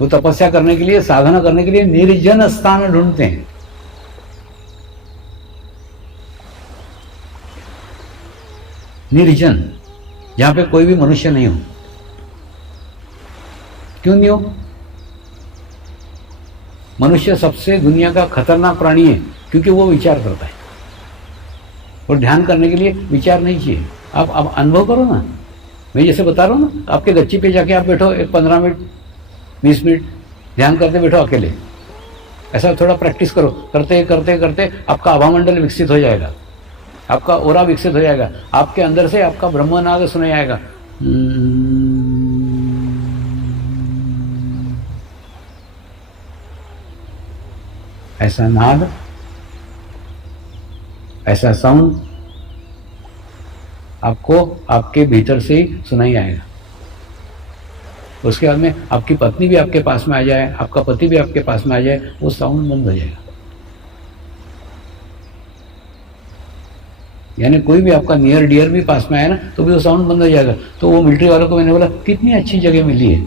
वो तपस्या करने के लिए, साधना करने के लिए निर्जन स्थान ढूंढते हैं। निर्जन, जहां पे कोई भी मनुष्य नहीं हो। क्यों नहीं हो? मनुष्य सबसे दुनिया का खतरनाक प्राणी है, क्योंकि वो विचार करता है। और ध्यान करने के लिए विचार नहीं चाहिए। आप अनुभव करो ना, मैं जैसे बता रहा हूँ ना, आपके गच्ची पे जाके आप बैठो, एक 15 मिनट 20 मिनट ध्यान करते बैठो अकेले। ऐसा थोड़ा प्रैक्टिस करो, करते करते करते आपका आभामंडल विकसित हो जाएगा, आपका ओरा विकसित हो जाएगा, आपके अंदर से आपका ब्रह्मनाद सुनाई आएगा। ऐसा नाद, ऐसा साउंड आपको आपके भीतर से ही सुनाई आएगा। उसके बाद में आपकी पत्नी भी आपके पास में आ जाए, आपका पति भी आपके पास में आ जाए, वो साउंड बंद हो जाएगा। यानी कोई भी आपका नियर डियर भी पास में आए ना, तो भी वो साउंड बंद हो जाएगा। तो वो मिलिट्री वालों को मैंने बोला, कितनी अच्छी जगह मिली है,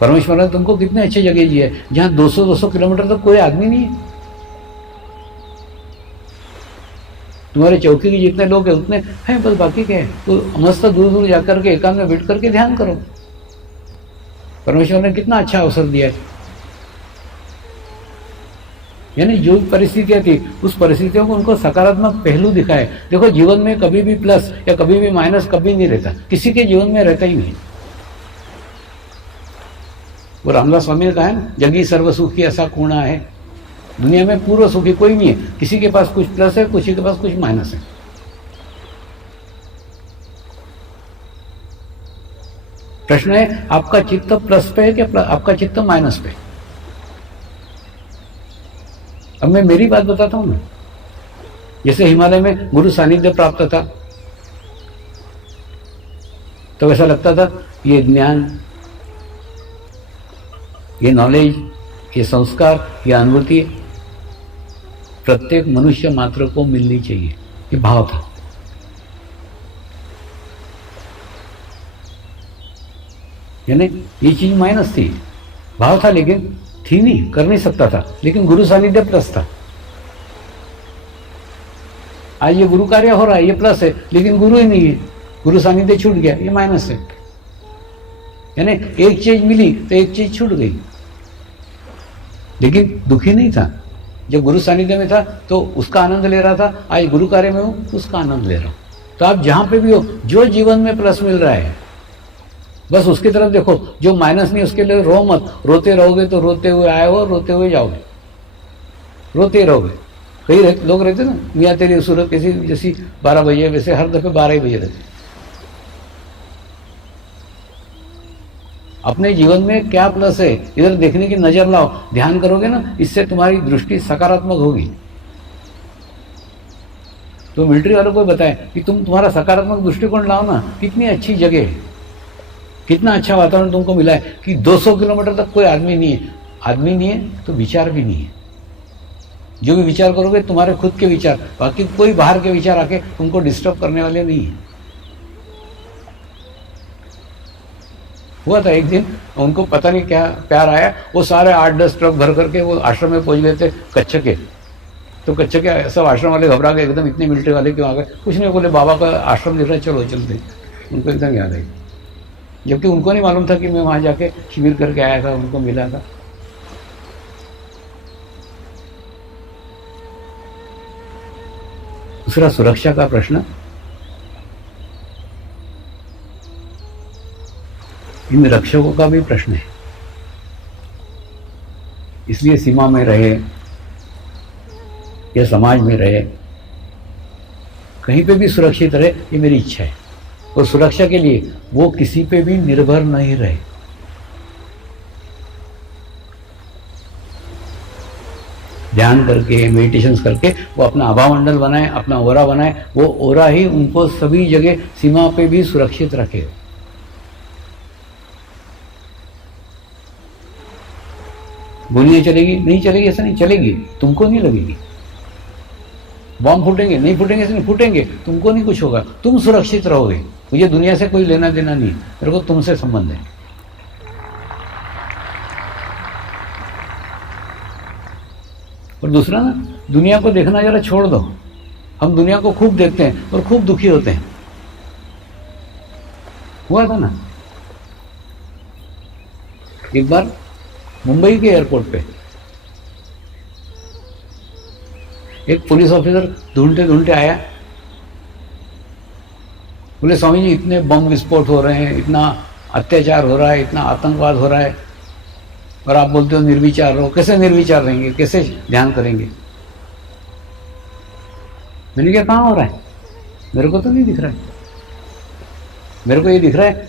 परमेश्वर ने तुमको कितनी अच्छी जगह दी है, जहां 200-200 किलोमीटर तक कोई आदमी नहीं है। तुम्हारे चौकी के जितने लोग हैं उतने हैं, बस बाकी क्या है। तो मस्त दूर दूर जाकर के एकांत में बैठ करके ध्यान करो। परमेश्वर ने कितना अच्छा अवसर दिया है। यानी जो परिस्थितियां थी, उस परिस्थितियों को उनको सकारात्मक पहलू दिखाए। देखो, जीवन में कभी भी प्लस या कभी भी माइनस कभी नहीं रहता, किसी के जीवन में रहता ही नहीं। वो रामदास स्वामी ने कहा है ना, जगी सर्व सुखी ऐसा कोणा है। दुनिया में पूर्व सुखी कोई नहीं है, किसी के पास कुछ प्लस है, किसी के पास कुछ माइनस है। प्रश्न है, आपका चित्त प्लस पे है क्या आपका चित्त माइनस पे? अब मैं मेरी बात बताता हूं ना। जैसे हिमालय में गुरु सानिध्य प्राप्त था, तो ऐसा लगता था ये ज्ञान, ये नॉलेज, ये संस्कार, ये अनुभूति प्रत्येक मनुष्य मात्र को मिलनी चाहिए, ये भाव था। यानी ये चीज माइनस थी, भाव था, लेकिन थी नहीं, कर नहीं सकता था। लेकिन गुरु सानिध्य प्लस था। आज ये गुरु कार्य हो रहा है, ये प्लस है, लेकिन गुरु ही नहीं है, गुरु सानिध्य छूट गया, ये माइनस है। यानी एक चीज मिली तो एक चीज छूट गई, लेकिन दुखी नहीं था। जब गुरु सानिध्य में था तो उसका आनंद ले रहा था, आज गुरु कार्य में हूं, उसका आनंद ले रहा हूं। तो आप जहां पे भी हो, जो जीवन में प्लस मिल रहा है बस उसकी तरफ देखो, जो माइनस नहीं उसके लिए रो मत। रोते रहोगे तो रोते हुए आए हो, रोते हुए जाओगे, रोते रहोगे। कई लोग रहते ना, मियाँ तेरी सूरत कैसी जैसी 12 बजे, वैसे हर दफे 12 ही बजे रहते। अपने जीवन में क्या प्लस है, इधर देखने की नजर लाओ, ध्यान करोगे ना, इससे तुम्हारी दृष्टि सकारात्मक होगी। तो मिलिट्री वालों को बताएं कि तुम्हारा सकारात्मक दृष्टिकोण लाओ ना, कितनी अच्छी जगह है, कितना अच्छा वातावरण तुमको मिला है कि 200 किलोमीटर तक कोई आदमी नहीं है। आदमी नहीं है तो विचार भी नहीं है। जो भी विचार करोगे तुम्हारे खुद के विचार, बाकी कोई बाहर के विचार आके तुमको डिस्टर्ब करने वाले नहीं है। हुआ था एक दिन, उनको पता नहीं क्या प्यार आया, वो सारे 8-10 ट्रक भर करके वो आश्रम में पहुंच गए थे कच्छ के। तो कच्छ के सब आश्रम वाले घबरा गए एकदम, इतने मिलिट्री वाले क्यों आ गए? कुछ नहीं, बोले बाबा का आश्रम दिख रहा है, चलो चलते। उनको एकदम याद आई, जबकि उनको नहीं मालूम था कि मैं वहां जाके शिविर करके आया था, उनको मिला था। दूसरा, सुरक्षा का प्रश्न। इन रक्षकों का भी प्रश्न है, इसलिए सीमा में रहे या समाज में रहे, कहीं पे भी सुरक्षित रहे, ये मेरी इच्छा है। और सुरक्षा के लिए वो किसी पे भी निर्भर नहीं रहे। ध्यान करके, मेडिटेशंस करके वो अपना आभामंडल बनाए, अपना ओरा बनाए। वो ओरा ही उनको सभी जगह सीमा पे भी सुरक्षित रखे। गोलियां चलेगी नहीं चलेगी ऐसा नहीं, चलेगी, तुमको नहीं लगेगी। बॉम्ब फूटेंगे नहीं फूटेंगे ऐसे नहीं, फूटेंगे, तुमको नहीं कुछ होगा, तुम सुरक्षित रहोगे। मुझे दुनिया से कोई लेना देना नहीं, मेरे को तुमसे संबंध है। और दूसरा ना, दुनिया को देखना जरा छोड़ दो। हम दुनिया को खूब देखते हैं और खूब दुखी होते हैं। हुआ था ना एक बार मुंबई के एयरपोर्ट पे एक पुलिस ऑफिसर ढूंढते ढूंढते आया, बोले स्वामी जी इतने बम विस्फोट हो रहे हैं, इतना अत्याचार हो रहा है, इतना आतंकवाद हो रहा है, और आप बोलते हो निर्विचार रहो। कैसे निर्विचार रहेंगे, कैसे ध्यान करेंगे? मैंने क्या, कहाँ हो रहा है? मेरे को तो नहीं दिख रहा है। मेरे को ये दिख रहा है,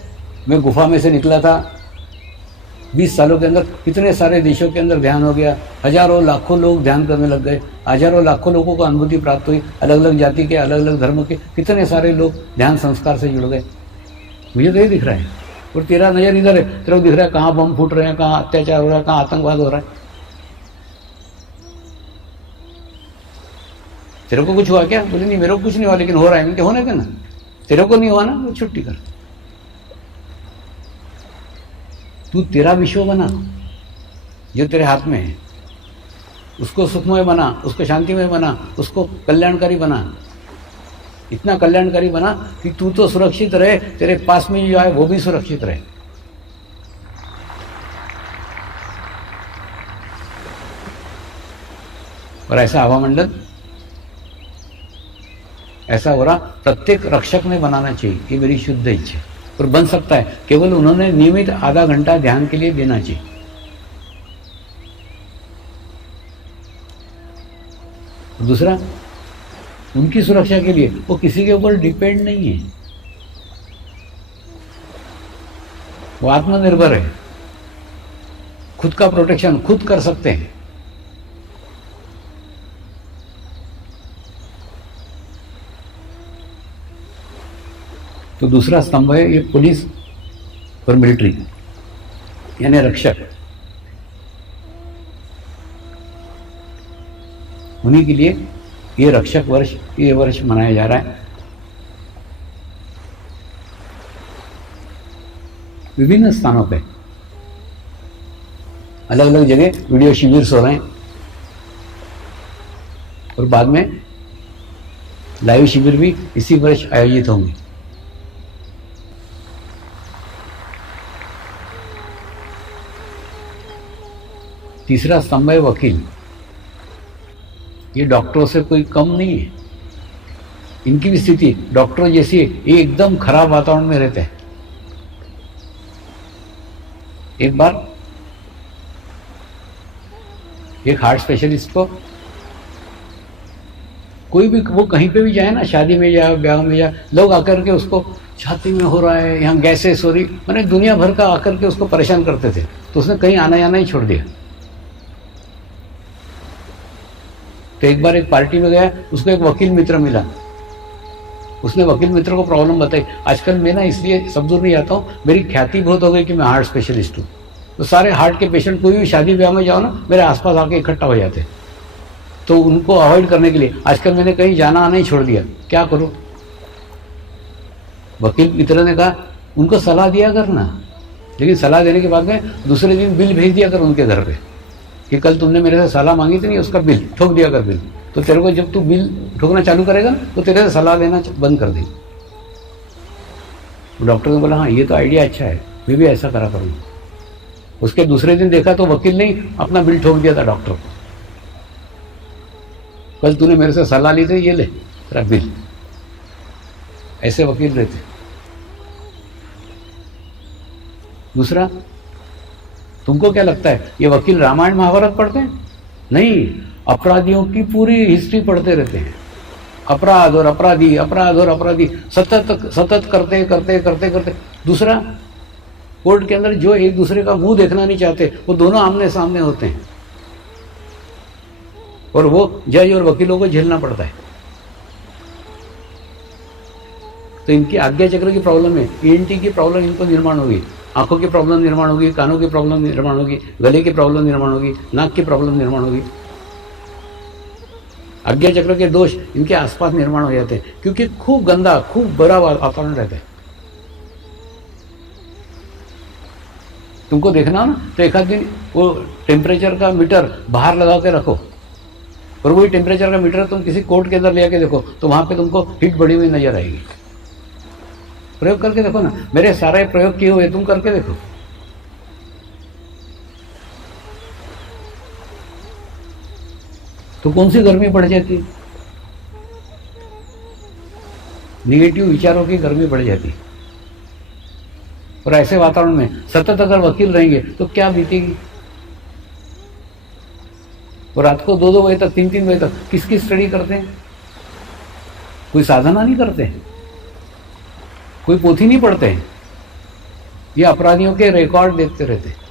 मैं गुफा में से निकला था, 20 सालों के अंदर कितने सारे देशों के अंदर ध्यान हो गया, हजारों लाखों लोग ध्यान करने लग गए, हजारों लाखों लोगों को अनुभूति प्राप्त हुई, अलग अलग जाति के, अलग अलग धर्म के कितने सारे लोग ध्यान संस्कार से जुड़ गए। मुझे तो ये दिख रहा है, और तेरा नजर इधर है, तेरे को दिख रहा है कहाँ बम फूट रहे हैं, कहाँ अत्याचार हो रहा है, कहाँ आतंकवाद हो रहा है। तेरे को कुछ हुआ क्या? बोले नहीं मेरे को कुछ नहीं हुआ, लेकिन हो रहा है। क्या होने का ना, तेरे को नहीं हुआ ना, वो छुट्टी कर। तू तेरा विश्व बना जो तेरे हाथ में है, उसको सुखमय बना, उसको शांतिमय बना, उसको कल्याणकारी बना। इतना कल्याणकारी बना कि तू तो सुरक्षित रहे, तेरे पास में जो आए वो भी सुरक्षित रहे। और ऐसा हवामंडल, ऐसा हो रहा प्रत्येक रक्षक ने बनाना चाहिए। ये मेरी शुद्ध इच्छा है। और बन सकता है, केवल उन्होंने नियमित आधा घंटा ध्यान के लिए देना चाहिए। दूसरा, उनकी सुरक्षा के लिए वो किसी के ऊपर डिपेंड नहीं है, वो आत्मनिर्भर है, खुद का प्रोटेक्शन खुद कर सकते हैं। तो दूसरा स्तंभ है ये पुलिस और मिलिट्री, यानी रक्षक। उन्हीं के लिए ये रक्षक वर्ष, ये वर्ष मनाया जा रहा है। विभिन्न स्थानों पे अलग अलग जगह वीडियो शिविर हो रहे हैं, और बाद में लाइव शिविर भी इसी वर्ष आयोजित होंगे। तीसरा स्तंभ है वकील। ये डॉक्टरों से कोई कम नहीं है, इनकी भी स्थिति डॉक्टरों जैसी है। ये एकदम खराब वातावरण में रहते हैं। एक बार एक हार्ट स्पेशलिस्ट को, कोई भी वो कहीं पे भी जाए ना, शादी में जाए, ब्याह में जाए, लोग आकर के उसको छाती में हो रहा है, यहाँ गैसेस हो रही, मैंने दुनिया भर का आकर के उसको परेशान करते थे। तो उसने कहीं आना जाना ही छोड़ दिया। तो एक बार एक पार्टी में गया, उसको एक वकील मित्र मिला। उसने वकील मित्र को प्रॉब्लम बताई। आजकल मैं ना इसलिए सब दूर नहीं आता हूँ, मेरी ख्याति बहुत हो गई कि मैं हार्ट स्पेशलिस्ट हूँ। तो सारे हार्ट के पेशेंट कोई भी शादी ब्याह में जाओ ना, मेरे आसपास आके इकट्ठा हो जाते। तो उनको अवॉइड करने के लिए आजकल मैंने कहीं जाना आना ही छोड़ दिया। क्या करूँ? वकील मित्र ने कहा उनको सलाह दिया करना, लेकिन सलाह देने के बाद में दूसरे दिन बिल भेज दिया कर उनके घर पे कि कल तुमने मेरे से सलाह मांगी थी नहीं, उसका बिल ठोक दिया कर बिल। तो तेरे को जब तू बिल ठोकना चालू करेगा ना, तो तेरे से सलाह लेना बंद कर देगी। डॉक्टर ने बोला हाँ ये तो आइडिया अच्छा है, मैं भी ऐसा करा करूँगा। उसके दूसरे दिन देखा तो वकील ने अपना बिल ठोक दिया था डॉक्टर को। कल तूने मेरे से सलाह ली थी, ये ले तेरा बिल। ऐसे वकील रहते। दूसरा, तुमको क्या लगता है ये वकील रामायण महाभारत पढ़ते हैं? नहीं, अपराधियों की पूरी हिस्ट्री पढ़ते रहते हैं। अपराध और अपराधी, अपराध और अपराधी, सतत सतत करते करते करते करते। दूसरा, कोर्ट के अंदर जो एक दूसरे का मुंह देखना नहीं चाहते, वो दोनों आमने सामने होते हैं, और वो जज और वकीलों को झेलना पड़ता है। तो इनकी आज्ञा चक्र की प्रॉब्लम है, ईएनटी की प्रॉब्लम इनको निर्माण होगी, आंखों की प्रॉब्लम निर्माण होगी, कानों की प्रॉब्लम निर्माण होगी, गले की प्रॉब्लम निर्माण होगी, नाक की प्रॉब्लम निर्माण होगी। आज्ञा चक्र के दोष इनके आसपास निर्माण हो जाते हैं, क्योंकि खूब गंदा, खूब बुरा वातावरण रहता है। तुमको देखना हो ना, तो एक आध दिन वो टेम्परेचर का मीटर बाहर लगा के रखो, और वही टेम्परेचर का मीटर तुम किसी कोर्ट के अंदर ले आके देखो तो वहां पे तुमको हीट बढ़ी हुई नजर आएगी। प्रयोग करके देखो ना, मेरे सारे प्रयोग किए हुए, तुम करके देखो। तो कौन सी गर्मी बढ़ जाती, निगेटिव विचारों की गर्मी बढ़ जाती। और ऐसे वातावरण में सतत अगर वकील रहेंगे तो क्या बीतेगी। और रात को 2-2 बजे तक, 3-3 बजे तक किसकी स्टडी करते हैं? कोई साधना नहीं करते हैं, कोई पोथी नहीं पढ़ते हैं, ये अपराधियों के रिकॉर्ड देखते रहते हैं।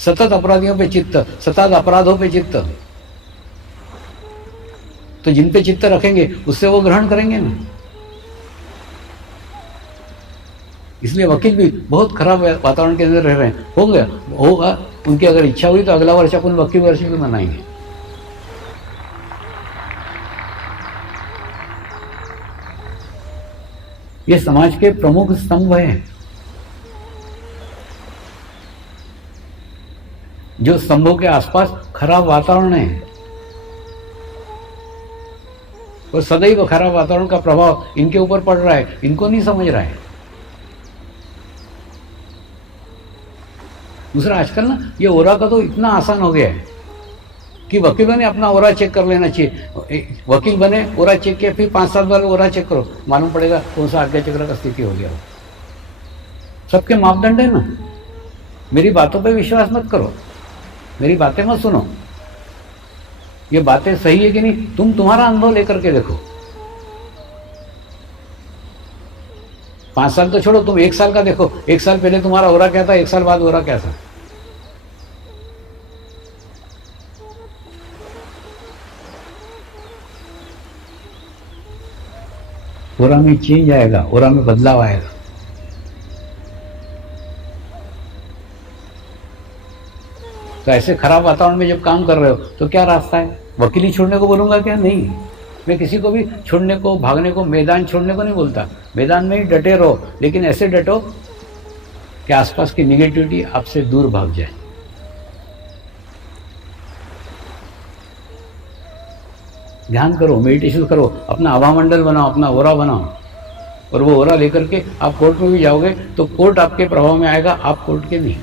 सतत अपराधियों पे चित्त, सतत अपराधों पे चित्त। तो जिन पे चित्त रखेंगे उससे वो ग्रहण करेंगे ना। इसलिए वकील भी बहुत खराब वातावरण के अंदर रह रहे हैं। होगा उनकी अगर इच्छा हुई तो अगला वर्ष अपन वकील वर्ष भी मनाएंगे। ये समाज के प्रमुख स्तंभ हैं, जो स्तंभों के आसपास खराब वातावरण है। और सदैव खराब वातावरण का प्रभाव इनके ऊपर पड़ रहा है, इनको नहीं समझ रहा है। दूसरा, आजकल ना ये ओरा का तो इतना आसान हो गया है कि वकीलों ने अपना ओरा चेक कर लेना चाहिए। वकील बने, ओरा चेक किया, फिर 5 साल बाद ओरा चेक करो, मालूम पड़ेगा कौन सा आज्ञा चक्र का स्थिति हो गया हो। सबके मापदंड है ना। मेरी बातों पे विश्वास मत करो, मेरी बातें मत सुनो, ये बातें सही है कि नहीं तुम तुम्हारा अनुभव लेकर के देखो। 5 साल तो छोड़ो, तुम 1 साल का देखो। 1 साल पहले तुम्हारा ओरा क्या था, 1 साल बाद ओरा क्या था। ओरा में चेंज आएगा, ओरा में बदलाव आएगा। तो ऐसे खराब वातावरण में जब काम कर रहे हो तो क्या रास्ता है? वकीली छोड़ने को बोलूंगा क्या? नहीं, मैं किसी को भी छोड़ने को, भागने को, मैदान छोड़ने को नहीं बोलता। मैदान में ही डटे रहो, लेकिन ऐसे डटो कि आसपास की निगेटिविटी आपसे दूर भाग जाए। ध्यान करो, मेडिटेशन करो, अपना आभामंडल बनाओ, अपना ओरा बनाओ। और वो ओरा लेकर के आप कोर्ट में भी जाओगे तो कोर्ट आपके प्रभाव में आएगा, आप कोर्ट के नहीं।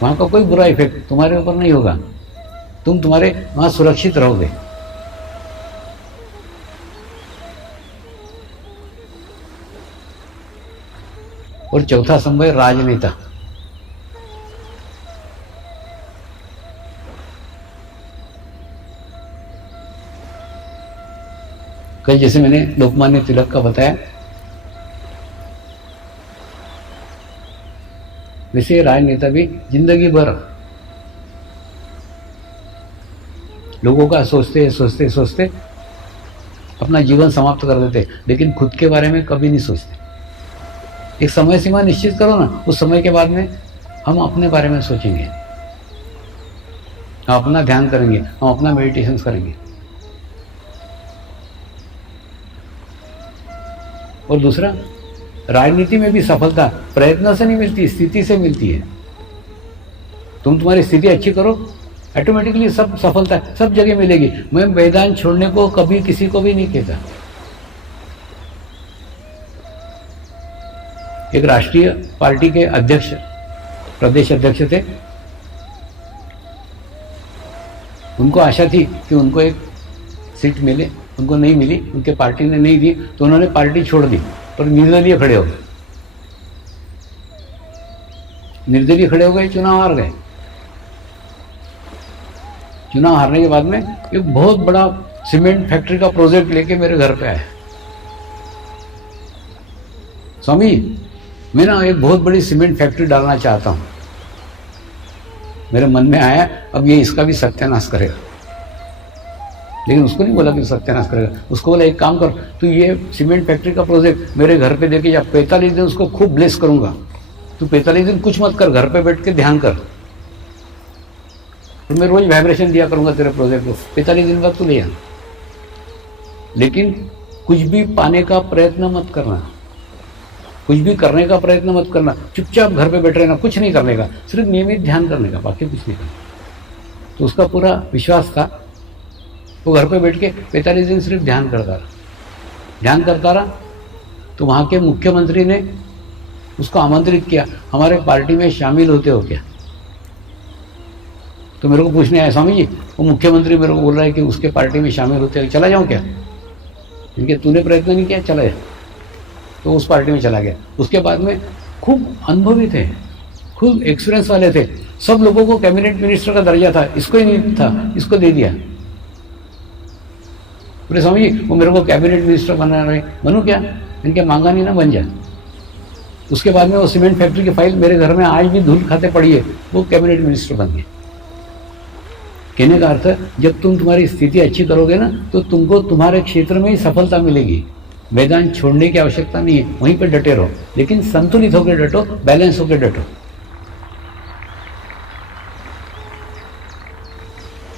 वहां का कोई बुरा इफेक्ट तुम्हारे ऊपर नहीं होगा, तुम तुम्हारे वहां सुरक्षित रहोगे। और चौथा स्तंभ है राजनेता। कल जैसे मैंने लोकमान्य तिलक का बताया, वैसे राजनेता भी जिंदगी भर लोगों का सोचते सोचते सोचते अपना जीवन समाप्त कर देते, लेकिन खुद के बारे में कभी नहीं सोचते। एक समय सीमा निश्चित करो ना, उस समय के बाद में हम अपने बारे में सोचेंगे, हम अपना ध्यान करेंगे, हम अपना मेडिटेशन करेंगे। और दूसरा, राजनीति में भी सफलता प्रयत्न से नहीं मिलती, स्थिति से मिलती है। तुम तुम्हारी स्थिति अच्छी करो, ऑटोमेटिकली सब सफलता सब जगह मिलेगी। मैं मैदान छोड़ने को कभी किसी को भी नहीं कहता। एक राष्ट्रीय पार्टी के अध्यक्ष, प्रदेश अध्यक्ष थे, उनको आशा थी कि उनको एक सीट मिले, उनको नहीं मिली, उनके पार्टी ने नहीं दी, तो उन्होंने पार्टी छोड़ दी और निर्दलीय खड़े हो गए। निर्दलीय खड़े हो गए, चुनाव हार गए। चुनाव हारने के बाद में एक बहुत बड़ा सीमेंट फैक्ट्री का प्रोजेक्ट लेके मेरे घर पे आया। स्वामी, मैं ना एक बहुत बड़ी सीमेंट फैक्ट्री डालना चाहता हूं। मेरे मन में आया अब ये इसका भी सत्यानाश करेगा, लेकिन उसको नहीं बोला कि सत्यानाश करेगा। उसको बोला एक काम कर, तू ये सीमेंट फैक्ट्री का प्रोजेक्ट मेरे घर पे देके जा, 45 दिन उसको खूब ब्लेस करूंगा। तू 45 दिन कुछ मत कर, घर पे बैठ के ध्यान कर, तो मैं रोज वाइब्रेशन दिया करूंगा तेरे प्रोजेक्ट को। 45 दिन बाद तू ले आना, लेकिन कुछ भी पाने का प्रयत्न मत करना, कुछ भी करने का प्रयत्न मत करना। चुपचाप घर पे बैठ रहना, कुछ नहीं करने का, सिर्फ नियमित ध्यान करने का, बाकी कुछ नहीं करना। तो उसका पूरा विश्वास था। वो घर पे बैठ के 45 दिन सिर्फ ध्यान करता रहा। तो वहाँ के मुख्यमंत्री ने उसको आमंत्रित किया, हमारे पार्टी में शामिल होते हो क्या? तो मेरे को पूछने आया, स्वामी जी वो मुख्यमंत्री मेरे को बोल रहा है कि उसके पार्टी में शामिल होते हो, चला जाऊँ क्या? इनके तूने प्रयत्न नहीं किया, चला जा। तो उस पार्टी में चला गया। उसके बाद में खूब अनुभवी थे, खूब एक्सपीरियंस वाले थे, सब लोगों को कैबिनेट मिनिस्टर का दर्जा था, इसको ही नहीं था, इसको दे दिया। बोले स्वामी जी वो मेरे को कैबिनेट मिनिस्टर बना रहे, बनूँ क्या? इनके मांगा नहीं ना, बन जा। उसके बाद में वो सीमेंट फैक्ट्री की फाइल मेरे घर में आज भी धूल खाते पड़ी है, वो कैबिनेट मिनिस्टर बन गए। कहने का अर्थ, जब तुम तुम्हारी स्थिति अच्छी करोगे ना तो तुमको तुम्हारे क्षेत्र में ही सफलता मिलेगी। मैदान छोड़ने की आवश्यकता नहीं है, वहीं पर डटे रहो, लेकिन संतुलित होकर डटो, बैलेंस होकर डटो।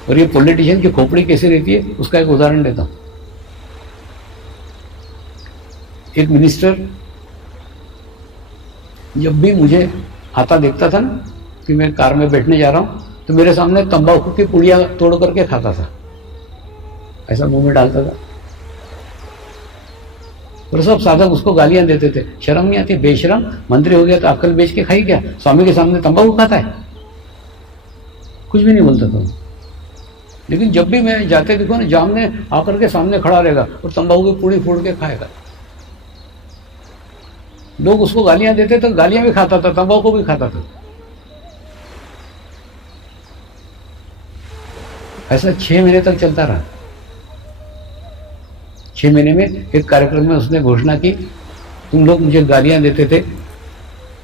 और ये पॉलिटिशियन की खोपड़ी कैसे रहती है उसका एक उदाहरण देता हूं। एक मिनिस्टर जब भी मुझे आता देखता था ना कि मैं कार में बैठने जा रहा हूं, तो मेरे सामने तंबाकू की पुड़िया तोड़ करके खाता था, ऐसा मुंह में डालता था। और सब साधक उसको गालियां देते थे, शर्म नहीं आती, बेशरम, मंत्री हो गया तो अक्ल बेच के खाई क्या? स्वामी के सामने तंबाकू खाता है। कुछ भी नहीं बोलता था। लेकिन जब भी मैं जाते देखो ना, जाम ने आकर के सामने खड़ा रहेगा और तंबाकू की पूड़ी फोड़ के खाएगा। लोग उसको गालियां देते तो गालियां भी खाता था, तंबाकू भी खाता था। ऐसा 6 महीने तक चलता रहा। 6 महीने में एक कार्यक्रम में उसने घोषणा की, तुम लोग मुझे गालियां देते थे,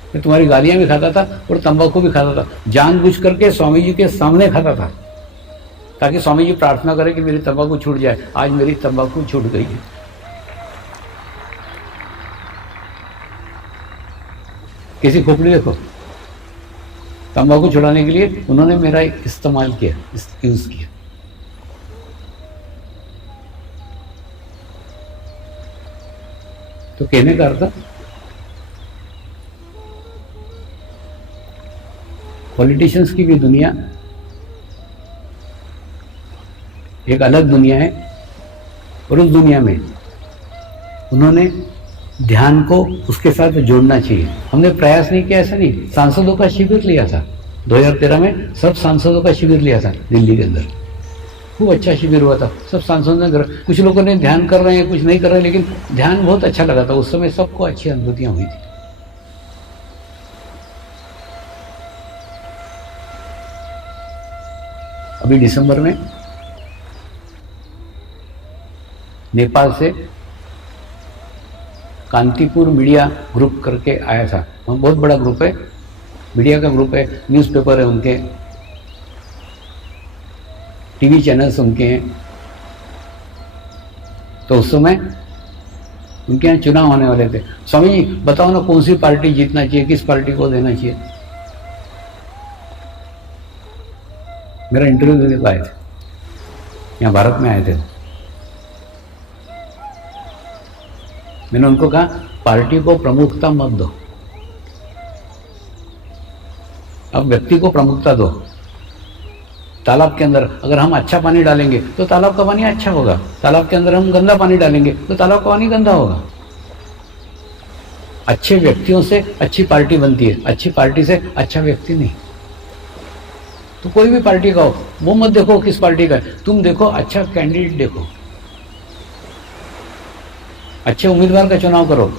मैं तुम्हारी गालियां भी खाता था और तंबाकू भी खाता था, जानबूझ करके स्वामी जी के सामने खाता था, ताकि स्वामी जी प्रार्थना करें कि मेरी तंबाकू छूट जाए। आज मेरी तंबाकू छूट गई है। किसी खोपड़ी देखो, तंबाकू छुड़ाने के लिए उन्होंने मेरा इस्तेमाल किया, यूज किया। तो कहने का अर्थ, पॉलिटिशियंस की भी दुनिया एक अलग दुनिया है, और उस दुनिया में उन्होंने ध्यान को उसके साथ जोड़ना चाहिए। हमने प्रयास नहीं किया, ऐसा नहीं। सांसदों का शिविर लिया था 2013 में, सब सांसदों का शिविर लिया था दिल्ली के अंदर, खूब अच्छा शिविर हुआ था। सब सांसदों ने, कुछ लोगों ने ध्यान कर रहे हैं, कुछ नहीं कर रहे हैं, लेकिन ध्यान बहुत अच्छा लगा था उस समय, सबको अच्छी अनुभूतियां हुई थी। अभी दिसंबर में नेपाल से कांतिपुर मीडिया ग्रुप करके आया था। बहुत बड़ा ग्रुप है, मीडिया का ग्रुप है, न्यूज़पेपर है उनके, टीवी चैनल्स उनके हैं। तो उस समय उनके यहाँ चुनाव होने वाले थे। स्वामी जी बताओ ना कौन सी पार्टी जीतना चाहिए, किस पार्टी को देना चाहिए? मेरा इंटरव्यू देने को आए थे, यहाँ भारत में आए थे। मैंने उनको कहा पार्टी को प्रमुखता मत दो, अब व्यक्ति को प्रमुखता दो। तालाब के अंदर अगर हम अच्छा पानी डालेंगे तो तालाब का पानी अच्छा होगा, तालाब के अंदर हम गंदा पानी डालेंगे तो तालाब का पानी गंदा होगा। अच्छे व्यक्तियों से अच्छी पार्टी बनती है, अच्छी पार्टी से अच्छा व्यक्ति नहीं। तो कोई भी पार्टी का हो, वो मत देखो किस पार्टी का है, तुम देखो अच्छा कैंडिडेट देखो, अच्छे उम्मीदवार का चुनाव करो।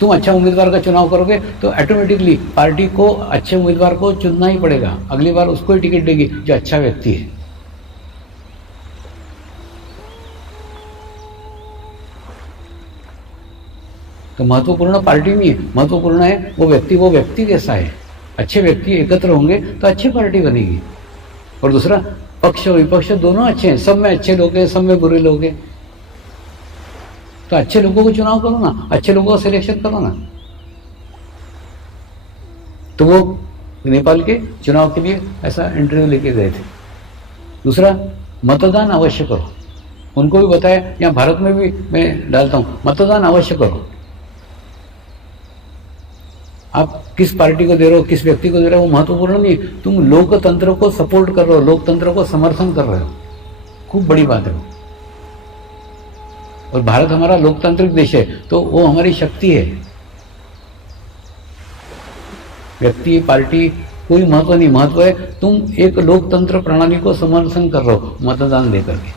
तुम अच्छा उम्मीदवार का चुनाव करोगे तो ऑटोमेटिकली पार्टी को अच्छे उम्मीदवार को चुनना ही पड़ेगा, अगली बार उसको ही टिकट देगी जो अच्छा व्यक्ति है। तो महत्वपूर्ण पार्टी नहीं है, महत्वपूर्ण है वो व्यक्ति कैसा है। अच्छे व्यक्ति एकत्र होंगे तो अच्छी पार्टी बनेगी। और दूसरा, पक्ष और विपक्ष दोनों अच्छे हैं, सब में अच्छे लोग हैं, सब में बुरे लोग हैं। तो अच्छे लोगों को चुनाव करो ना, अच्छे लोगों का सिलेक्शन करो ना। तो वो नेपाल के चुनाव के लिए ऐसा इंटरव्यू लेके गए थे। दूसरा, मतदान अवश्य करो। उनको भी बताया, यहाँ भारत में भी मैं डालता हूँ, मतदान अवश्य करो। आप किस पार्टी को दे रहे हो, किस व्यक्ति को दे रहे हो, वो महत्वपूर्ण नहीं। तुम लोकतंत्र को सपोर्ट कर रहे हो, लोकतंत्र को समर्थन कर रहे हो, खूब बड़ी बात है। और भारत हमारा लोकतांत्रिक देश है, तो वो हमारी शक्ति है। व्यक्ति, पार्टी कोई महत्व नहीं, महत्व है तुम एक लोकतंत्र प्रणाली को समर्थन कर रहे हो मतदान देकर के।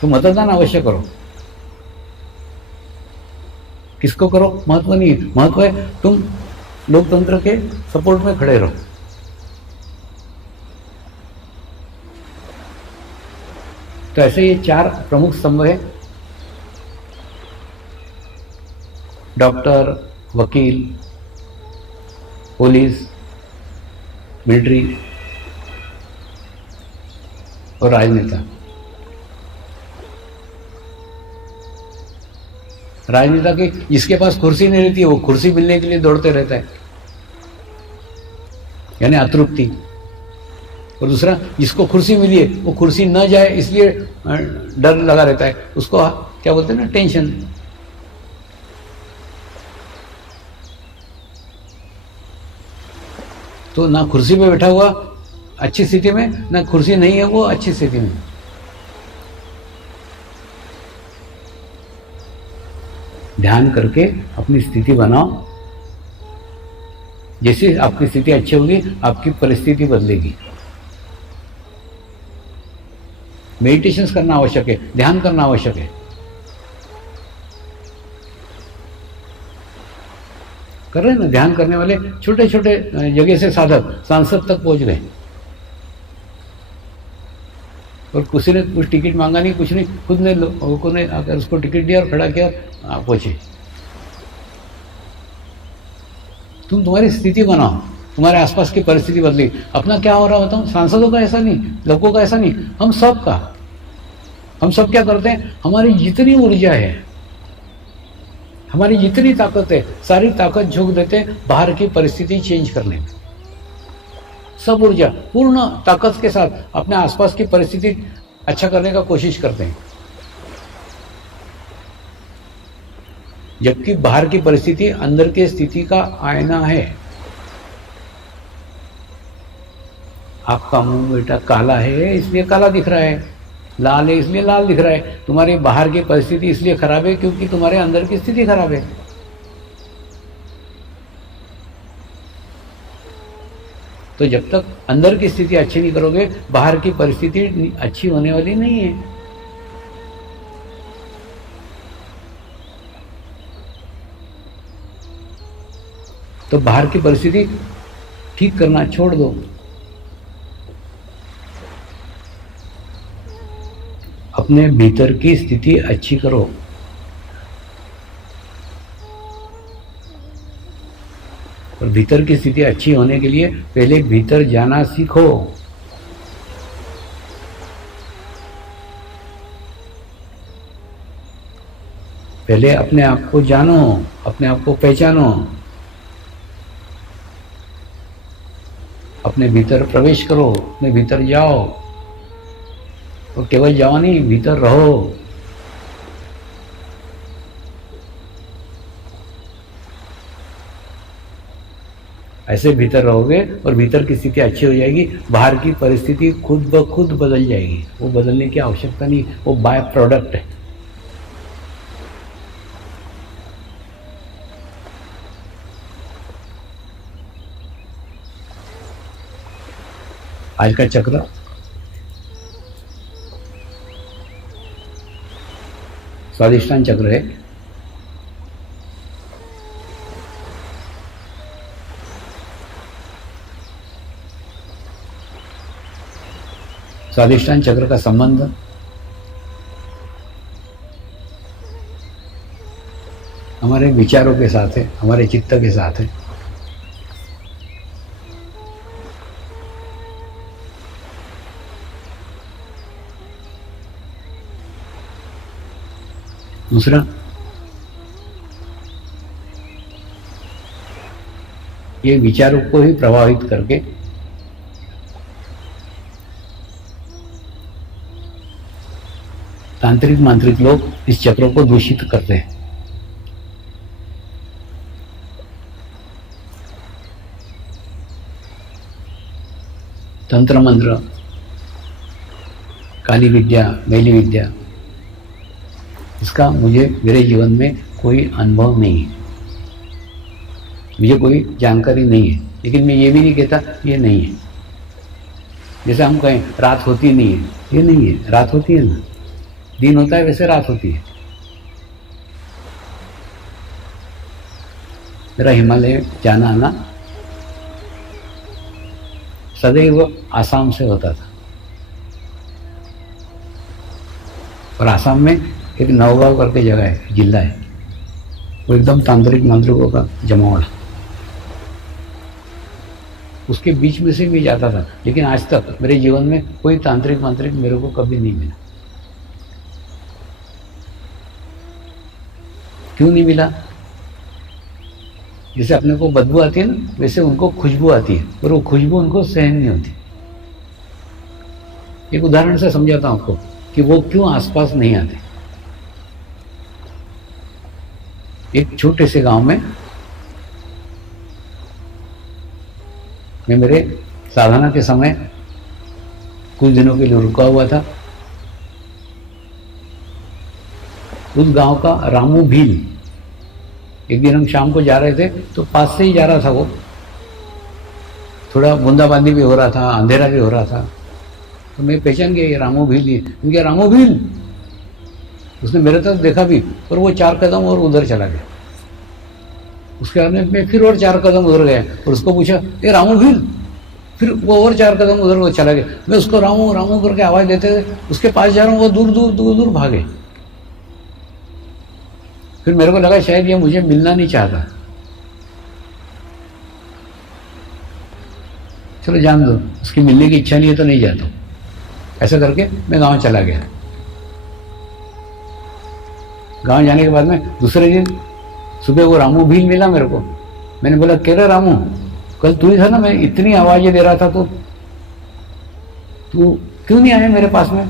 तो मतदान अवश्य करो। किसको करो महत्व नहीं, महत्व है तुम लोकतंत्र के सपोर्ट में खड़े रहो। तो ऐसे ये 4 प्रमुख स्तंभ है, डॉक्टर, वकील, पुलिस, मिलिट्री और राजनेता। राजनेता की जिसके पास कुर्सी नहीं रहती है वो कुर्सी मिलने के लिए दौड़ते रहता है, यानी अतृप्ति। और दूसरा, जिसको कुर्सी मिली है वो कुर्सी न जाए इसलिए डर लगा रहता है, उसको क्या बोलते हैं ना, टेंशन। तो ना कुर्सी पे बैठा हुआ अच्छी स्थिति में, ना कुर्सी नहीं है वो अच्छी स्थिति में। ध्यान करके अपनी स्थिति बनाओ। जैसे आपकी स्थिति अच्छी होगी आपकी परिस्थिति बदलेगी। मेडिटेशन करना आवश्यक है, ध्यान करना आवश्यक है। कर रहे हैं ना, ध्यान करने वाले छोटे छोटे जगह से साधक सांसद तक पहुंच गए। और किसी ने कुछ टिकट मांगा नहीं, कुछ नहीं, खुद ने लोगों ने आकर उसको टिकट दिया और खड़ा किया, पहुंचे। तुम्हारी स्थिति बनाओ, तुम्हारे आसपास की परिस्थिति बदली। अपना क्या हो रहा होता हूँ, सांसदों का ऐसा नहीं, लोगों का ऐसा नहीं, हम सब का। हम सब क्या करते हैं, हमारी जितनी ऊर्जा है, हमारी जितनी ताकत है, सारी ताकत झोंक देते हैं बाहर की परिस्थिति चेंज करने में। सब ऊर्जा पूर्ण ताकत के साथ अपने आसपास की परिस्थिति अच्छा करने का कोशिश करते हैं, जबकि बाहर की परिस्थिति अंदर की स्थिति का आईना है। आपका मुंह बेटा काला है इसलिए काला दिख रहा है, लाल है इसलिए लाल दिख रहा है। तुम्हारी बाहर की परिस्थिति इसलिए खराब है क्योंकि तुम्हारे अंदर की स्थिति खराब है। तो जब तक अंदर की स्थिति अच्छी नहीं करोगे, बाहर की परिस्थिति अच्छी होने वाली नहीं है। तो बाहर की परिस्थिति ठीक करना छोड़ दो। अपने भीतर की स्थिति अच्छी करो। और भीतर की स्थिति अच्छी होने के लिए पहले भीतर जाना सीखो। पहले अपने आप को जानो, अपने आप को पहचानो, अपने भीतर प्रवेश करो, अपने भीतर जाओ। और केवल जाओ नहीं, भीतर रहो। ऐसे भीतर रहोगे और भीतर की स्थिति अच्छी हो जाएगी, बाहर की परिस्थिति खुद ब खुद बदल जाएगी। वो बदलने की आवश्यकता नहीं, वो बाय प्रोडक्ट है। आज का चक्र स्वादिष्टान चक्र है। स्वादिष्टान चक्र का संबंध हमारे विचारों के साथ है, हमारे चित्त के साथ है। दूसरा, ये विचारों को ही प्रभावित करके तांत्रिक मांत्रिक लोग इस चक्रों को दूषित करते हैं। तंत्र मंत्र, काली विद्या, मैली विद्या, इसका मुझे मेरे जीवन में कोई अनुभव नहीं है, मुझे कोई जानकारी नहीं है। लेकिन मैं ये भी नहीं कहता ये नहीं है। जैसे हम कहें रात होती नहीं है, ये नहीं है, रात होती है ना, दिन होता है वैसे रात होती है। मेरा हिमालय जाना आना सदैव आसाम से होता था, और आसाम में एक नौगांव करके जगह है, जिला है, वो एकदम तांत्रिक मांत्रिकों का जमावड़ा, उसके बीच में से भी जाता था। लेकिन आज तक मेरे जीवन में कोई तांत्रिक मांत्रिक मेरे को कभी नहीं मिला। क्यों नहीं मिला? जैसे अपने को बदबू आती है ना, वैसे उनको खुशबू आती है, और वो खुशबू उनको सहन नहीं होती। एक उदाहरण से समझाता हूं आपको कि वो क्यों आसपास नहीं आते। एक छोटे से गांव में मैं मेरे साधना के समय कुछ दिनों के लिए रुका हुआ था। उस गांव का रामू भील, एक दिन हम शाम को जा रहे थे, तो पास से ही जा रहा था वो, थोड़ा बूंदाबांदी भी हो रहा था, अंधेरा भी हो रहा था, तो मैं पहचान गया ये रामू भील ही। उनके रामू भील, उसने मेरे तरफ देखा भी, और वो 4 कदम और उधर चला गया। उसके बाद में मैं फिर और 4 कदम उधर गया और उसको पूछा ये रामू भील, फिर वो और 4 कदम उधर वो चला गया। मैं उसको रामू रामू करके आवाज़ देते हुए उसके पास जा रहा हूँ, वो दूर दूर दूर दूर भागे। फिर मेरे को लगा शायद ये मुझे मिलना नहीं चाहता, चलो जान दो, उसकी मिलने की इच्छा नहीं है तो नहीं जाता। ऐसा करके मैं गांव चला गया। गांव जाने के बाद में दूसरे दिन सुबह वो रामू भील मिला मेरे को। मैंने बोला कह रहा रामू, कल तू ही था ना, मैं इतनी आवाजें दे रहा था, तो तू क्यों नहीं आया मेरे पास में?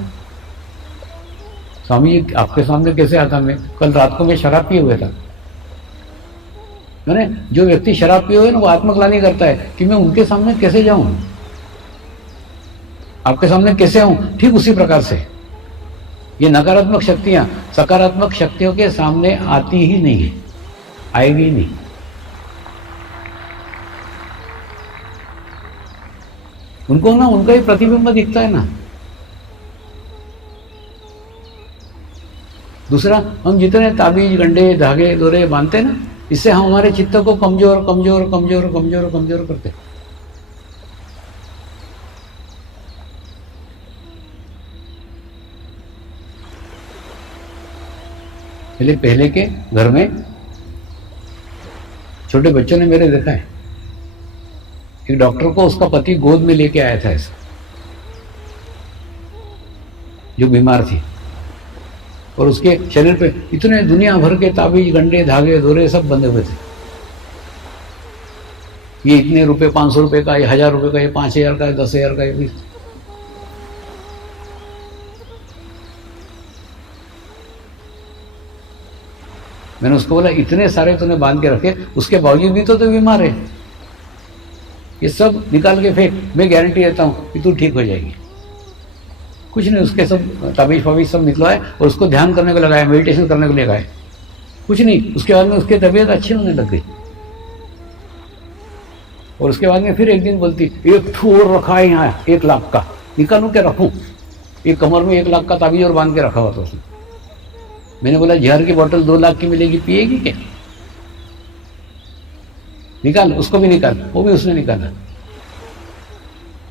स्वामी जी आपके सामने कैसे आता मैं? कल रात को मैं शराब पिए हुए था। मैंने, जो व्यक्ति शराब पिए हुए ना वो आत्मग्लानि करता है कि मैं उनके सामने कैसे जाऊं, आपके सामने कैसे आऊं। ठीक उसी प्रकार से ये नकारात्मक शक्तियां सकारात्मक शक्तियों के सामने आती ही नहीं है, आएगी ही नहीं। उनको ना उनका ही प्रतिबिंब दिखता है ना। दूसरा, हम जितने ताबीज गंडे धागे दोरे बांधते हैं ना, इससे हम हमारे चित्त को कमजोर कमजोर कमजोर कमजोर कमजोर करते। पहले के घर में छोटे बच्चों ने मेरे देखा है, एक डॉक्टर को उसका पति गोद में लेके आया था ऐसा, जो बीमार थी, और उसके शरीर पे इतने दुनिया भर के ताबीज गंडे धागे दोरे सब बंधे हुए थे। ये इतने रुपए, 500 रुपए का, ये 1000 रुपए का, ये 5000 का, 10,000 का, ये। मैंने उसको बोला इतने सारे तूने बांध के रखे, उसके बावजूद भी तो बीमार है, ये सब निकाल के फेंक, मैं गारंटी देता हूँ कि तू ठीक हो जाएगी। कुछ नहीं, उसके सब ताबीज फाबीज सब निकलवाए और उसको ध्यान करने को लगाया, मेडिटेशन करने को लगाए, कुछ नहीं। उसके बाद में उसकी तबीयत अच्छी होने लग गई। और उसके बाद में फिर एक दिन बोलती, एक ठू और रखा है यहाँ 1 लाख का, निकालूं क्या रखूं? एक कमर में 1 लाख का ताबीज और बांध के रखा हुआ था उसने। मैंने बोला जहर की बोतल 2 लाख की मिलेगी, पिएगी क्या? निकाल, उसको भी निकाल। वो भी उसने निकाला,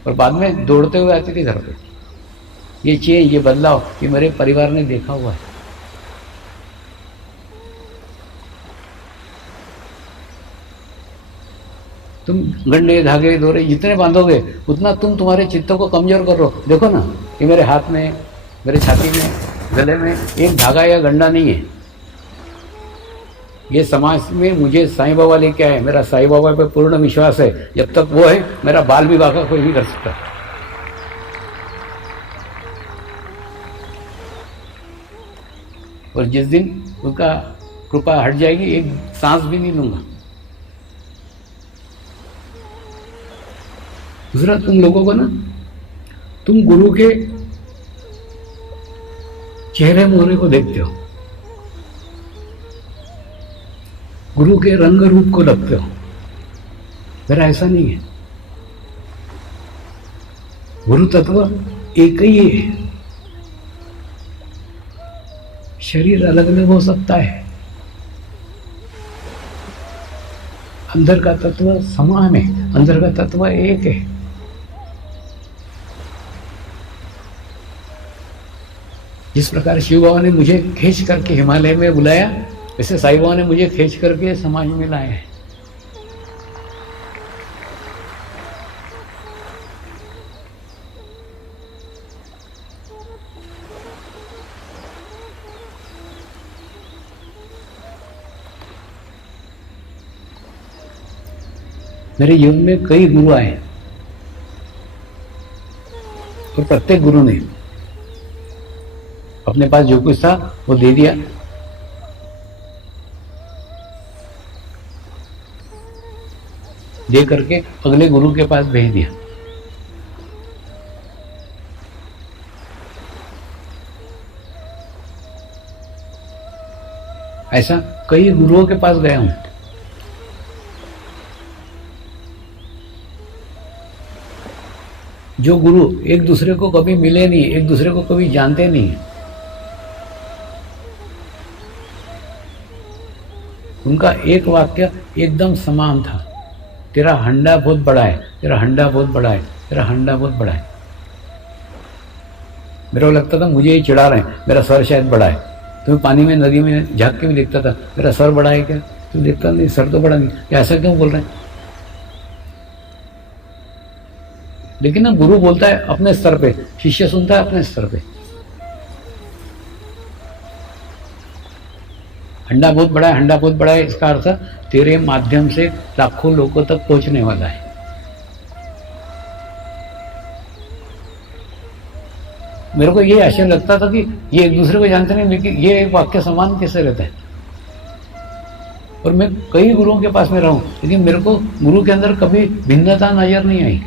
और बाद में दौड़ते हुए आती थी घर पे। ये चेंज, ये बदलाव, ये मेरे परिवार ने देखा हुआ है। तुम गंडे धागे दोरे जितने बांधोगे उतना तुम तुम्हारे चित्त को कमजोर करो। देखो ना, ये मेरे हाथ में, मेरे छाती में, गले में एक धागा या गंडा नहीं है। ये समाज में मुझे साईं बाबा लेके आए, मेरा साईं बाबा पे पूर्ण विश्वास है। जब तक वो है, मेरा बाल भी बाका कोई नहीं कर सकता। और जिस दिन उनका कृपा हट जाएगी, एक सांस भी नहीं लूंगा। दूसरा, तुम लोगों को ना तुम गुरु के चेहरे मोहरे को देखते हो, गुरु के रंग रूप को लगते हो। मेरा ऐसा नहीं है। गुरु तत्व एक ही है, शरीर अलग अलग हो सकता है, अंदर का तत्व समान है, अंदर का तत्व एक है। जिस प्रकार शिव बाबा ने मुझे खींच करके हिमालय में बुलाया, वैसे साईं बाबा ने मुझे खींच करके समाज में लाया है। मेरे जीवन में कई गुरु आए और प्रत्येक गुरु ने अपने पास जो कुछ था वो दे दिया। दे करके अगले गुरु के पास भेज दिया। ऐसा कई गुरुओं के पास गया हूं। जो गुरु एक दूसरे को कभी मिले नहीं, एक दूसरे को कभी जानते नहीं, उनका एक वाक्य एकदम समान था, तेरा हंडा बहुत बड़ा है, तेरा हंडा बहुत बड़ा है, तेरा हंडा बहुत बड़ा है। मेरे को लगता था मुझे ही चिढ़ा रहे हैं, मेरा सर शायद बड़ा है। तुम्हें पानी में नदी में झांक के भी देखता था, मेरा सर बड़ा है क्या? तुम देखता नहीं, सर तो बड़ा नहीं, ऐसा क्यों बोल रहे हैं? लेकिन ना गुरु बोलता है अपने स्तर पे, शिष्य सुनता है अपने स्तर पे। हंडा बहुत बड़ा है, हंडा बहुत बड़ा है, इसका अर्थ तेरे माध्यम से लाखों लोगों तक पहुंचने वाला है। मेरे को ये आश्चर्य लगता था कि ये एक दूसरे को जानते नहीं, लेकिन ये एक वाक्य समान कैसे रहता है। और मैं कई गुरुओं के पास में रहा हूं, लेकिन मेरे को गुरु के अंदर कभी भिन्नता नजर नहीं आई,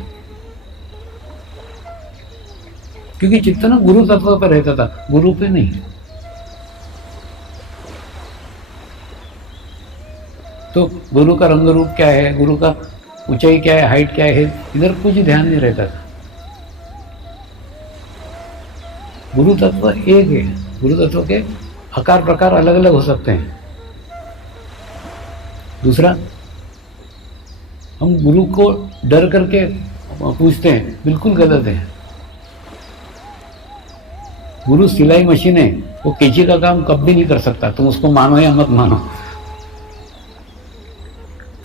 क्योंकि चित्त ना गुरु तत्व पर रहता था, गुरु पे नहीं। तो गुरु का रंग रूप क्या है, गुरु का ऊंचाई क्या है, हाइट क्या है, इधर कुछ ध्यान नहीं रहता था। गुरु तत्व एक है। गुरु तत्व के आकार प्रकार अलग अलग हो सकते हैं। दूसरा, हम गुरु को डर करके पूछते हैं, बिल्कुल गलत है। गुरु सिलाई मशीन है, वो कैंची का काम कभी नहीं कर सकता, तुम उसको मानो या मत मानो,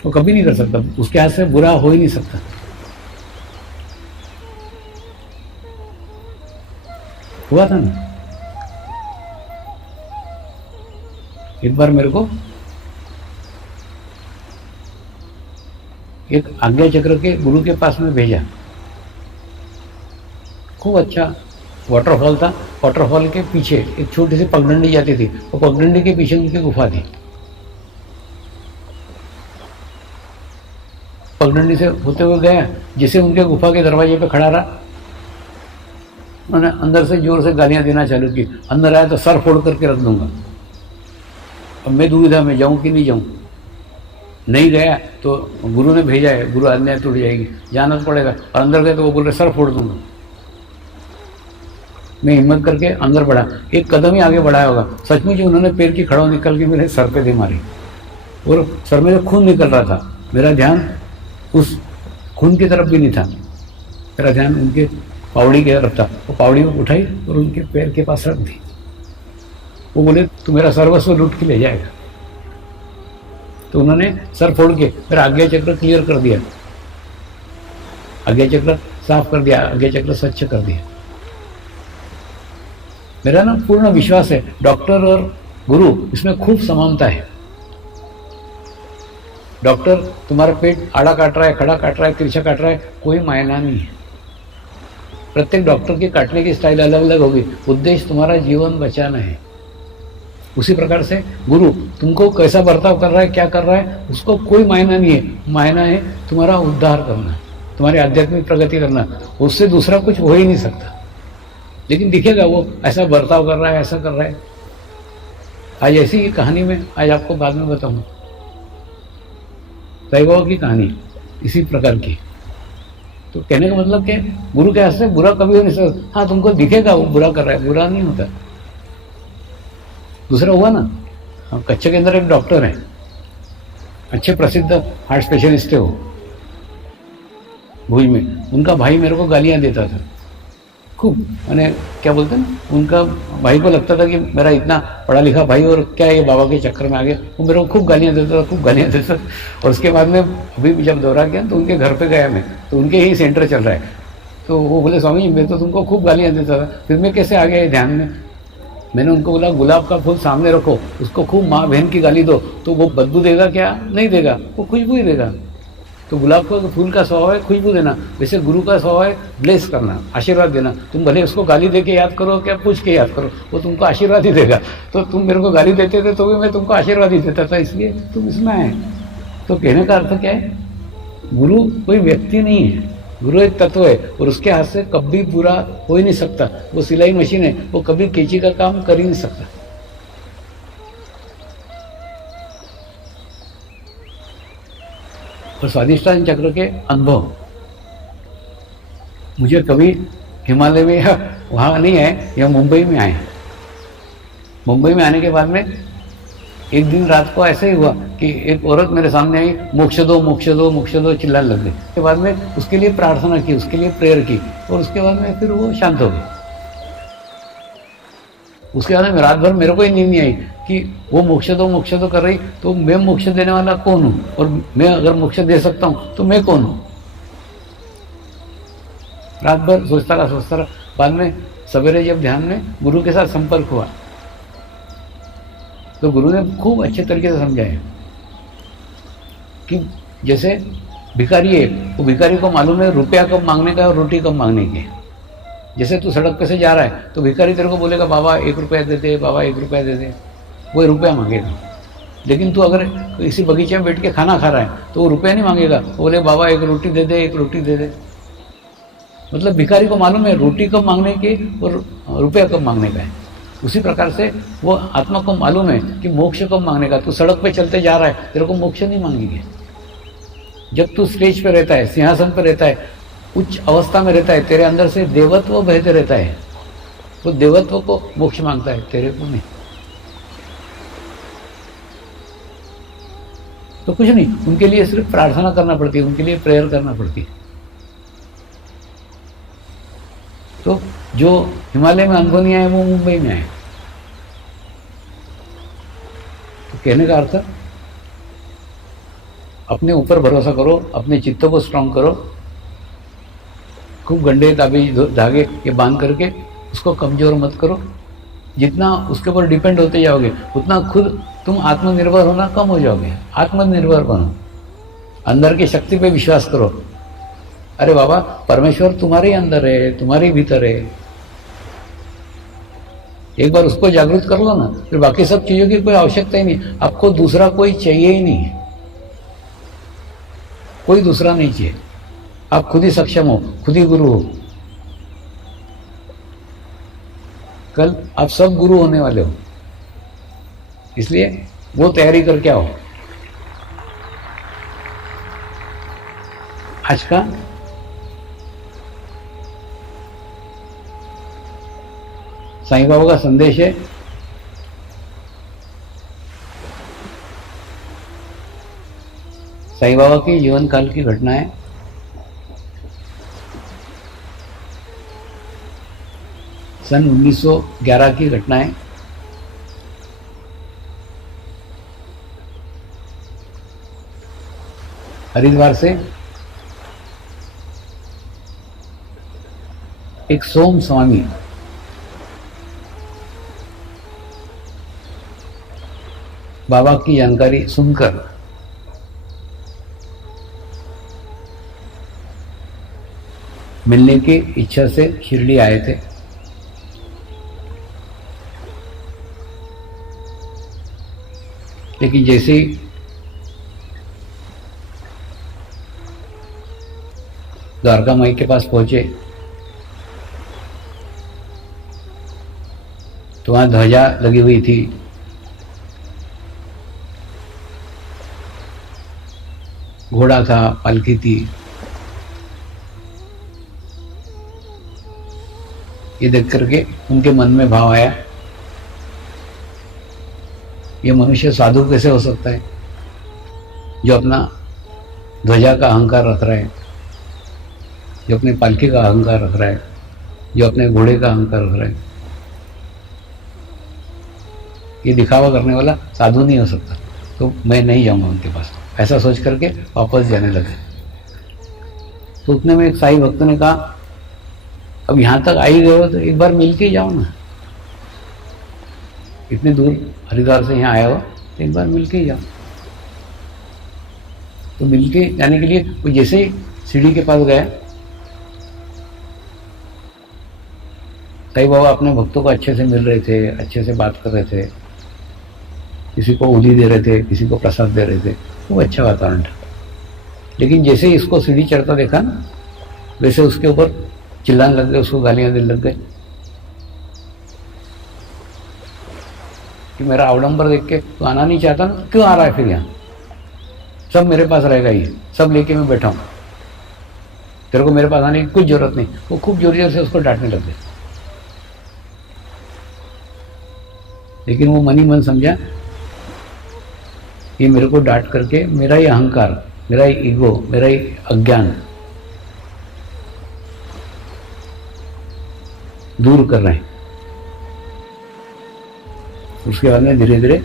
वो कभी नहीं कर सकता, उसके हाथ से बुरा हो ही नहीं सकता। हुआ था ना एक बार, मेरे को एक आज्ञा चक्र के गुरु के पास में भेजा। खूब अच्छा वाटरफॉल था, वाटरफॉल के पीछे एक छोटी सी पगडंडी जाती थी, वो पगडंडी के पीछे उनकी गुफा थी। पगडंडी से होते हुए गया, जिसे उनके गुफा के दरवाजे पे खड़ा रहा, उन्होंने अंदर से जोर से गालियां देना चालू की, अंदर आया तो सर फोड़ करके रख दूंगा। अब मैं दुविधा में जाऊं कि नहीं जाऊं। नहीं गया तो गुरु ने भेजा है, गुरु आज्ञा टूट जाएगी, जाना तो पड़ेगा। और अंदर गए तो वो बोल रहे सर फोड़ दूंगा। मैं हिम्मत करके अंदर बढ़ा, एक कदम ही आगे बढ़ाया होगा, सचमुच उन्होंने पैर की खड़ाव निकल के मेरे सर पे दे मारी और सर में से खून निकल रहा था। मेरा ध्यान उस खून की तरफ भी नहीं था, मेरा ध्यान उनके पावड़ी की तरफ था। वो पावड़ी को उठाई और उनके पैर के पास रख दी। वो बोले तू मेरा सर्वस्व लूट के ले जाएगा। तो उन्होंने सर फोड़ के मेरा आज्ञा चक्र क्लियर कर दिया, आज्ञा चक्र साफ कर दिया, आज्ञा चक्र स्वच्छ कर दिया। मेरा ना पूर्ण विश्वास है डॉक्टर और गुरु इसमें खूब समानता है। डॉक्टर तुम्हारा पेट आड़ा काट रहा है, खड़ा काट रहा है, तिरछा काट रहा है, कोई मायना नहीं है। प्रत्येक डॉक्टर की काटने की स्टाइल अलग अलग होगी, उद्देश्य तुम्हारा जीवन बचाना है। उसी प्रकार से गुरु तुमको कैसा बर्ताव कर रहा है, क्या कर रहा है, उसको कोई मायना नहीं है। मायना है तुम्हारा उद्धार करना, तुम्हारी आध्यात्मिक प्रगति करना, उससे दूसरा कुछ हो ही नहीं सकता। लेकिन दिखेगा वो ऐसा बर्ताव कर रहा है, ऐसा कर रहा है। आज ऐसी ही कहानी में आज आपको बाद में बताऊंगा, साईं बाबा की कहानी इसी प्रकार की। तो कहने का मतलब क्या है, गुरु के हाथ से बुरा कभी हो नहीं सकता। हाँ, तुमको दिखेगा वो बुरा कर रहा है, बुरा नहीं होता। दूसरा हुआ ना, हम कच्चे के अंदर एक डॉक्टर है, अच्छे प्रसिद्ध हार्ट स्पेशलिस्ट है वो भुज में। उनका भाई मेरे को गालियां देता था खूब, मैंने क्या बोलते हैं ना, उनका भाई को लगता था कि मेरा इतना पढ़ा लिखा भाई और क्या ये बाबा के चक्कर में आ गया। वो मेरे को खूब गालियां देता था, खूब गालियां देता था। और उसके बाद में अभी जब दौरा किया तो उनके घर पे गया मैं, तो उनके ही सेंटर चल रहा है। तो वो बोले स्वामी जी मैं तो तुमको खूब गालियाँ देता था, फिर मैं कैसे आ गया ये ध्यान में। मैंने उनको बोला गुलाब का फूल सामने रखो, उसको खूब माँ बहन की गाली दो तो वो बदबू देगा क्या? नहीं देगा, वो खुशबू ही देगा। तो गुलाब का फूल का स्वभाव है खुशबू देना, वैसे गुरु का स्वभाव है ब्लेस करना, आशीर्वाद देना। तुम भले उसको गाली दे के याद करो क्या पूछ के याद करो, वो तुमको आशीर्वाद ही देगा। तो तुम मेरे को गाली देते थे तो भी मैं तुमको आशीर्वाद ही देता था, इसलिए तुम इसमें आए। तो कहने का अर्थ क्या है, गुरु कोई व्यक्ति नहीं है, गुरु एक तत्व है और उसके हाथ से कभी बुरा हो ही नहीं सकता। वो सिलाई मशीन है, वो कभी कैंची का काम कर ही नहीं सकता। और स्वादिष्टान चक्र के अनुभव मुझे कभी हिमालय में या वहाँ नहीं आए, या मुंबई में आए। मुंबई में आने के बाद में एक दिन रात को ऐसे ही हुआ कि एक औरत मेरे सामने आई, मोक्ष दो मोक्ष दो मोक्ष दो चिल्लाने लग गई। उसके बाद में उसके लिए प्रार्थना की, उसके लिए प्रेयर की और उसके बाद में फिर वो शांत हो गई। उसके बाद में रात भर मेरे को ही नींद नहीं आई कि वो मोक्ष दो कर रही, तो मैं मोक्ष देने वाला कौन हूँ, और मैं अगर मोक्ष दे सकता हूँ तो मैं कौन हूँ। रात भर सोचता रहा। बाद में सवेरे जब ध्यान में गुरु के साथ संपर्क हुआ तो गुरु ने खूब अच्छे तरीके से समझाया कि जैसे भिखारी है, वो भिखारी को मालूम है रुपया कब मांगने का और रोटी कब मांगने की। जैसे तू सड़क पे से जा रहा है तो भिखारी तेरे को बोलेगा बाबा 1 रुपया दे दे, बाबा 1 रुपया दे दे, वो रुपया मांगेगा। लेकिन तू अगर किसी बगीचे में बैठ के खाना खा रहा है तो वो रुपया नहीं मांगेगा, वो बोले बाबा 1 रोटी दे दे, 1 रोटी दे दे। मतलब भिखारी को मालूम है रोटी कब मांगने की और रुपया कब मांगने का है। उसी प्रकार से वो आत्मा को मालूम है कि मोक्ष कब मांगने का। तू सड़क पे चलते जा रहा है, तेरे को मोक्ष नहीं मांगेंगे। जब तू स्टेज पे रहता है, सिंहासन पे रहता है, उच्च अवस्था में रहता है, तेरे अंदर से देवत्व बहते रहता है, वो देवत्व को मोक्ष मांगता है, तेरे को नहीं। तो कुछ नहीं, उनके लिए सिर्फ प्रार्थना करना पड़ती है, उनके लिए प्रेयर करना पड़ती है। तो जो हिमालय में अनुभव नहीं आए वो मुंबई में आए। तो कहने का अर्थ, अपने ऊपर भरोसा करो, अपने चित्तों को स्ट्रांग करो, खूब गंडे धागे ये बांध करके उसको कमजोर मत करो। जितना उसके ऊपर डिपेंड होते जाओगे उतना खुद तुम आत्मनिर्भर होना कम हो जाओगे। आत्मनिर्भर बनो, अंदर की शक्ति पे विश्वास करो। अरे बाबा परमेश्वर तुम्हारे ही अंदर है, तुम्हारे ही भीतर है। एक बार उसको जागृत कर लो ना, फिर बाकी सब चीजों की कोई आवश्यकता ही नहीं। आपको दूसरा कोई चाहिए ही नहीं, कोई दूसरा नहीं चाहिए। आप खुद ही सक्षम हो, खुद ही गुरु हो। कल आप सब गुरु होने वाले हो, इसलिए वो तैयारी करके आओ। आज का साईं बाबा का संदेश है, साईं बाबा की जीवन काल की घटना है। सन 1911 की घटना है। हरिद्वार से एक सोम स्वामी बाबा की जानकारी सुनकर मिलने की इच्छा से शिरडी आए थे। लेकिन जैसे ही द्वारका माई के पास पहुंचे तो वहां ध्वजा लगी हुई थी, घोड़ा था, पालकी थी। ये देख करके उनके मन में भाव आया, ये मनुष्य साधु कैसे हो सकता है जो अपना ध्वजा का अहंकार रख रहा है, जो अपने पालकी का अहंकार रख रहा है, जो अपने घोड़े का अहंकार रख रहा है। ये दिखावा करने वाला साधु नहीं हो सकता, तो मैं नहीं जाऊंगा उनके पास। ऐसा सोच करके वापस जाने लगे। तो उतने में एक साई भक्त ने कहा, अब यहाँ तक आ ही गए हो तो एक बार मिल के ही जाओ ना, इतने दूर हरिद्वार से यहाँ आया हो तो एक बार मिल के ही जाओ। तो मिल के जाने के लिए वो जैसे ही सीढ़ी के पास गए, साईं बाबा अपने भक्तों को अच्छे से मिल रहे थे, अच्छे से बात कर रहे थे, किसी को उली दे रहे थे, किसी को प्रसाद दे रहे थे। वो अच्छा वातावरण था। लेकिन जैसे ही इसको सीढ़ी चढ़ता देखा ना, वैसे उसके ऊपर चिल्लाने लग गए, उसको गालियां देने लग गए कि मेरा अवडंबर देख के तू आना नहीं चाहता ना, क्यों आ रहा है फिर यहाँ? सब मेरे पास रहेगा, ये सब लेके मैं बैठा हूँ, तेरे को मेरे पास आने की कुछ जरूरत नहीं। वो खूब जोर से उसको डांटने लग गए। लेकिन वो मन ही मन समझा, ये मेरे को डांट करके मेरा ही अहंकार, मेरा ही ईगो, मेरा ही अज्ञान दूर कर रहे हैं। उसके बाद में धीरे धीरे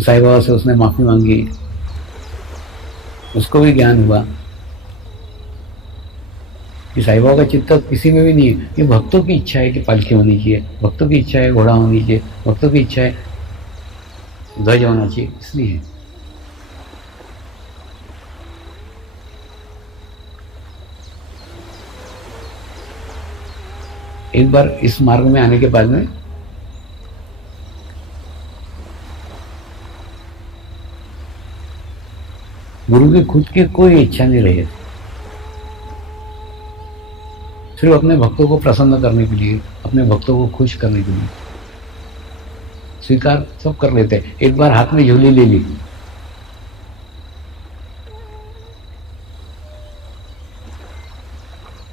साईं बाबा से उसने माफी मांगी, उसको भी ज्ञान हुआ कि साईं बाबा का चित्त किसी में भी नहीं है। ये भक्तों की इच्छा है कि पालकी होनी चाहिए, भक्तों की इच्छा है घोड़ा होनी चाहिए, भक्तों की इच्छा है ध्वज होना चाहिए, इसलिए। एक बार इस मार्ग में आने के बाद में गुरु की खुद की कोई इच्छा नहीं रही है, सिर्फ अपने भक्तों को प्रसन्न करने के लिए, अपने भक्तों को खुश करने के लिए। स्वीकार सब कर लेते हैं। एक बार हाथ में झोली ले ली,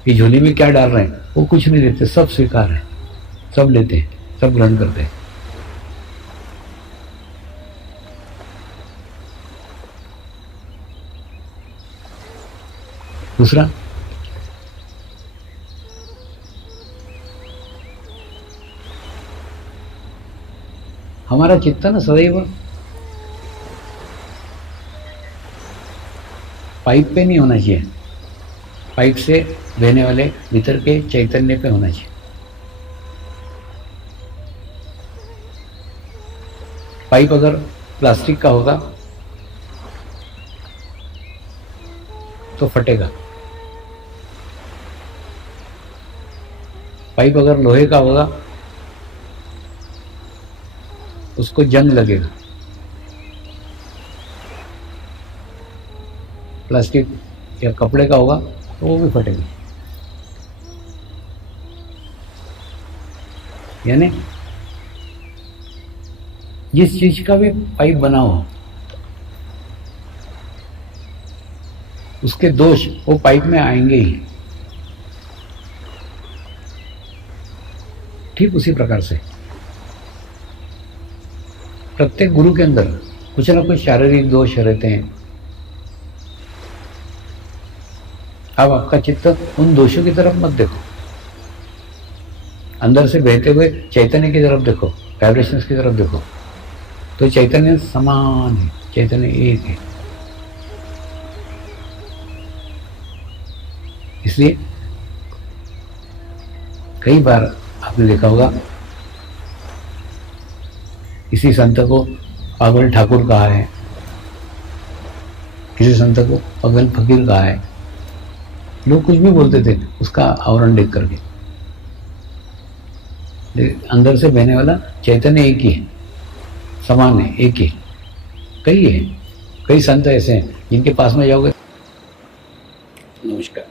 ये झोली में क्या डाल रहे हैं वो कुछ नहीं देते, सब स्वीकार है, सब लेते हैं, सब ग्रहण करते हैं। दूसरा, हमारा चित्त ना सदैव पाइप पे नहीं होना चाहिए, पाइप से बहने वाले भीतर के चैतन्य पे होना चाहिए। पाइप अगर प्लास्टिक का होगा तो फटेगा, पाइप अगर लोहे का होगा उसको जंग लगेगा। प्लास्टिक या कपड़े का होगा तो वो भी फटेगा। यानी जिस चीज का भी पाइप बना हो उसके दोष वो पाइप में आएंगे ही। ठीक उसी प्रकार से प्रत्येक गुरु के अंदर कुछ ना कुछ शारीरिक दोष रहते हैं। अब आपका चित्त उन दोषों की तरफ मत देखो, अंदर से बहते हुए चैतन्य की तरफ देखो, वाइब्रेशंस की तरफ देखो। तो चैतन्य समान है, चैतन्य एक है। इसलिए कई बार आपने देखा होगा किसी संत को पागल ठाकुर कहा है, किसी संत को पागल फकीर कहा है। लोग कुछ भी बोलते थे उसका आवरण देख करके, अंदर से बहने वाला चैतन्य एक ही है, समान है, एक ही। कई है, कई संत ऐसे हैं जिनके पास में जाओगे नमस्कार।